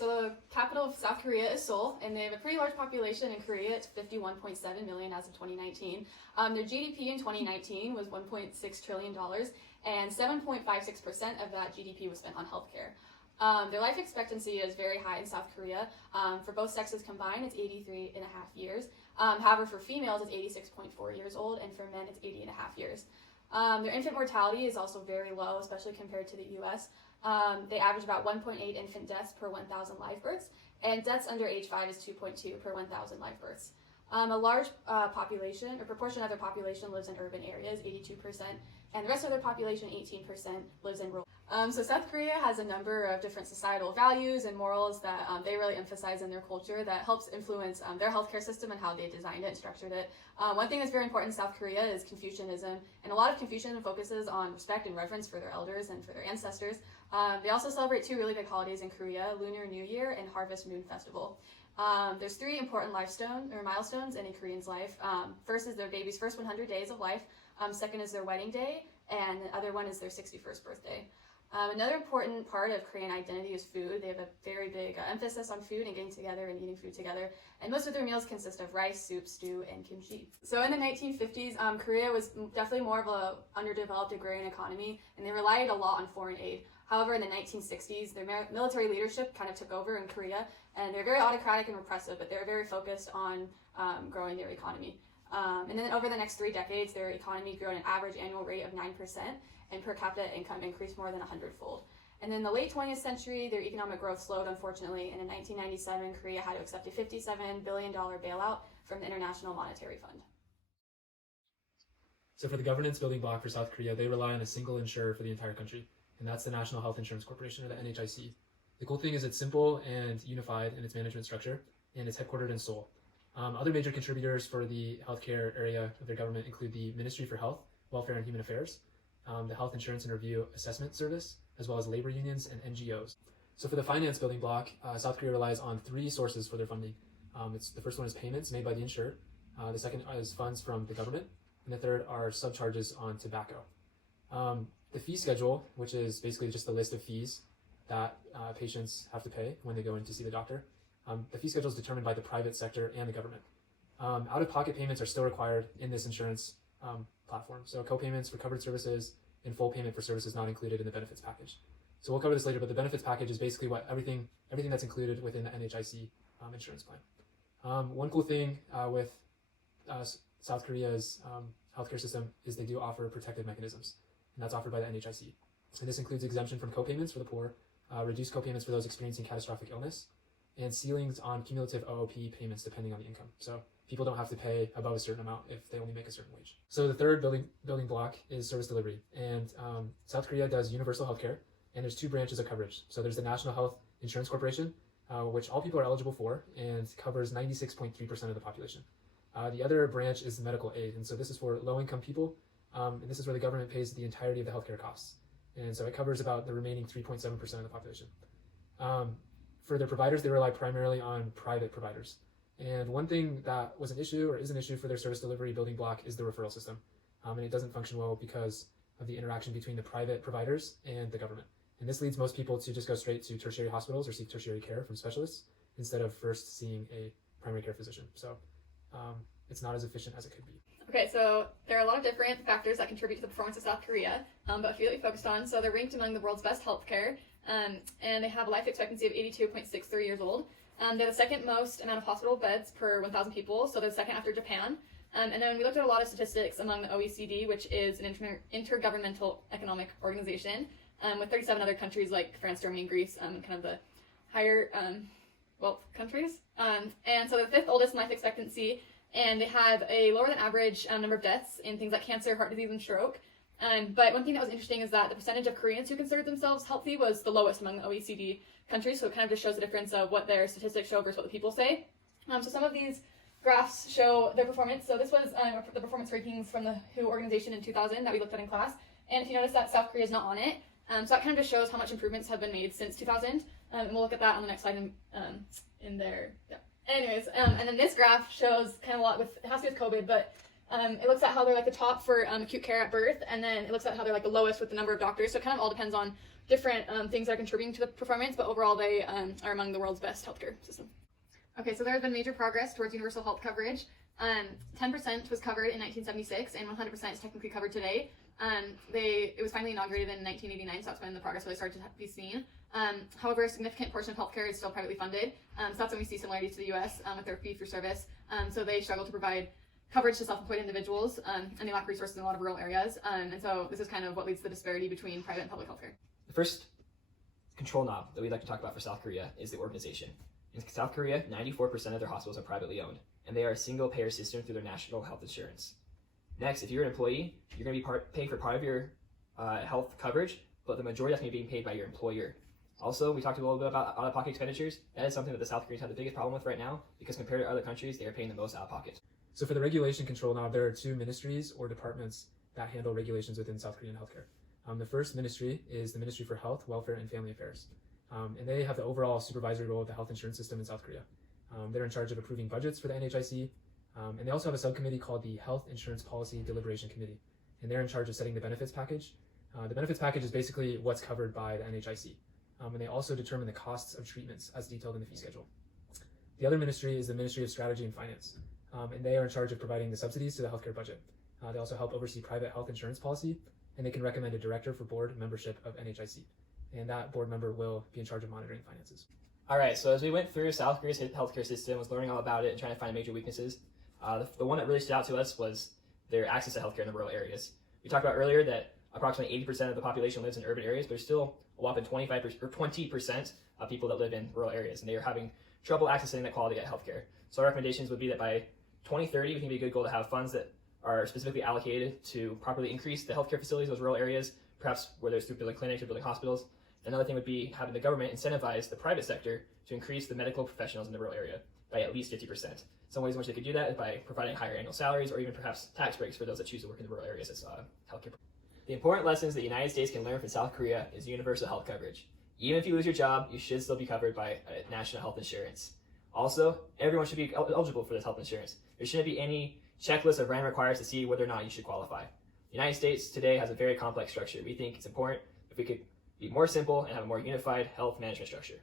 So the capital of South Korea is Seoul, and they have a pretty large population in Korea. It's 51.7 million as of 2019. Their GDP in 2019 was $1.6 trillion, and 7.56% of that GDP was spent on healthcare. Their life expectancy is very high in South Korea. For both sexes combined, it's 83 and a half years. However, for females, it's 86.4 years old, and for men, it's 80 and a half years. Their infant mortality is also very low, especially compared to the U.S. They average about 1.8 infant deaths per 1,000 live births, and deaths under age 5 is 2.2 per 1,000 live births. A large proportion of their population lives in urban areas, 82%, and the rest of their population, 18%, lives in rural. So South Korea has a number of different societal values and morals that they really emphasize in their culture that helps influence their healthcare system and how they designed it and structured it. One thing that's very important in South Korea is Confucianism, and a lot of Confucianism focuses on respect and reverence for their elders and for their ancestors. They also celebrate two really big holidays in Korea, Lunar New Year and Harvest Moon Festival. There's three important milestones in a Korean's life. First is their baby's first 100 days of life. Second is their wedding day, and the other one is their 61st birthday. Another important part of Korean identity is food. They have a very big emphasis on food and getting together and eating food together. And most of their meals consist of rice, soup, stew, and kimchi. So in the 1950s, Korea was definitely more of an underdeveloped agrarian economy, and they relied a lot on foreign aid. However, in the 1960s, their military leadership kind of took over in Korea, and they're very autocratic and repressive, but they're very focused on growing their economy. And then over the next 3 decades, their economy grew at an average annual rate of 9%, and per capita income increased more than 100-fold. And in the late 20th century, their economic growth slowed, unfortunately, and in 1997, Korea had to accept a $57 billion bailout from the International Monetary Fund. So for the governance building block for South Korea, they rely on a single insurer for the entire country, and that's the National Health Insurance Corporation, or the NHIC. The cool thing is it's simple and unified in its management structure, and it's headquartered in Seoul. Other major contributors for the healthcare area of their government include the Ministry for Health, Welfare and Human Affairs, the Health Insurance and Review Assessment Service, as well as labor unions and NGOs. So for the finance building block, South Korea relies on 3 sources for their funding. The first one is payments made by the insured, the second is funds from the government, and the third are subcharges on tobacco. The fee schedule, which is basically just a list of fees that patients have to pay when they go in to see the doctor, the fee schedule is determined by the private sector and the government. Out-of-pocket payments are still required in this insurance platform. So co-payments for covered services and full payment for services not included in the benefits package. So we'll cover this later, but the benefits package is basically what everything that's included within the NHIC insurance plan. One cool thing with South Korea's healthcare system is they do offer protective mechanisms, and that's offered by the NHIC. And this includes exemption from co-payments for the poor, reduced co-payments for those experiencing catastrophic illness, and ceilings on cumulative OOP payments depending on the income. So people don't have to pay above a certain amount if they only make a certain wage. So the third building block is service delivery. And South Korea does universal healthcare, and there's 2 branches of coverage. So there's the National Health Insurance Corporation, which all people are eligible for and covers 96.3% of the population. The other branch is medical aid, and so this is for low-income people, and this is where the government pays the entirety of the healthcare costs. And so it covers about the remaining 3.7% of the population. For their providers, they rely primarily on private providers. And one thing that was an issue or is an issue for their service delivery building block is the referral system. And it doesn't function well because of the interaction between the private providers and the government. And this leads most people to just go straight to tertiary hospitals or seek tertiary care from specialists instead of first seeing a primary care physician. So it's not as efficient as it could be. Okay, so there are a lot of different factors that contribute to the performance of South Korea, but a few that we focused on. So they're ranked among the world's best healthcare, and they have a life expectancy of 82.63 years old. They're the second most amount of hospital beds per 1,000 people, so they're the second after Japan. And then we looked at a lot of statistics among the OECD, which is an intergovernmental economic organization, with 37 other countries like France, Germany, and Greece, kind of the higher wealth countries. And so they're the 5th oldest in life expectancy, and they have a lower than average number of deaths in things like cancer, heart disease, and stroke. But one thing that was interesting is that the percentage of Koreans who considered themselves healthy was the lowest among the OECD countries, so it kind of just shows the difference of what their statistics show versus what the people say. So some of these graphs show their performance. So this was the performance rankings from the WHO organization in 2000 that we looked at in class. And if you notice that South Korea is not on it, so that kind of just shows how much improvements have been made since 2000. And we'll look at that on the next slide in there. Yeah. Anyways, and then this graph shows kind of a lot with, it has to do with COVID, but it looks at how they're like the top for acute care at birth, and then it looks at how they're like the lowest with the number of doctors. So it kind of all depends on different things that are contributing to the performance, but overall they are among the world's best healthcare system. Okay, so there has been major progress towards universal health coverage. 10% was covered in 1976, and 100% is technically covered today. It was finally inaugurated in 1989, so that's when the progress really started to be seen. However, a significant portion of healthcare is still privately funded, so that's when we see similarities to the U.S. With their fee-for-service. So they struggle to provide coverage to self-employed individuals, and they lack resources in a lot of rural areas. And so this is kind of what leads to the disparity between private and public healthcare. The first control knob that we'd like to talk about for South Korea is the organization. In South Korea, 94% of their hospitals are privately owned, and they are a single-payer system through their national health insurance. Next, if you're an employee, you're going to be paying for part of your health coverage, but the majority that's going to be being paid by your employer. Also, we talked a little bit about out-of-pocket expenditures. That is something that the South Koreans have the biggest problem with right now, because compared to other countries, they are paying the most out-of-pocket. So for the regulation control knob, there are two ministries or departments that handle regulations within South Korean healthcare. The first ministry is the Ministry for Health, Welfare, and Family Affairs. And they have the overall supervisory role of the health insurance system in South Korea. They're in charge of approving budgets for the NHIC, and they also have a subcommittee called the Health Insurance Policy Deliberation Committee, and they're in charge of setting the benefits package. The benefits package is basically what's covered by the NHIC, and they also determine the costs of treatments as detailed in the fee schedule. The other ministry is the Ministry of Strategy and Finance, and they are in charge of providing the subsidies to the healthcare budget. They also help oversee private health insurance policy, and they can recommend a director for board membership of NHIC, and that board member will be in charge of monitoring finances. All right, so as we went through South Korea's healthcare system, was learning all about it and trying to find major weaknesses, the one that really stood out to us was their access to healthcare in the rural areas. We talked about earlier that approximately 80% of the population lives in urban areas, but there's still a whopping 20% of people that live in rural areas, and they are having trouble accessing that quality healthcare. So our recommendations would be that by 2030, we think it'd be a good goal to have funds that are specifically allocated to properly increase the healthcare facilities in those rural areas, perhaps whether it's through building clinics or building hospitals. Another thing would be having the government incentivize the private sector to increase the medical professionals in the rural area by at least 50%. Some ways in which they could do that is by providing higher annual salaries or even perhaps tax breaks for those that choose to work in the rural areas as healthcare. The important lessons that the United States can learn from South Korea is universal health coverage. Even if you lose your job, you should still be covered by national health insurance. Also, everyone should be eligible for this health insurance. There shouldn't be any checklist of random requirements to see whether or not you should qualify. The United States today has a very complex structure. We think it's important if we could be more simple and have a more unified health management structure.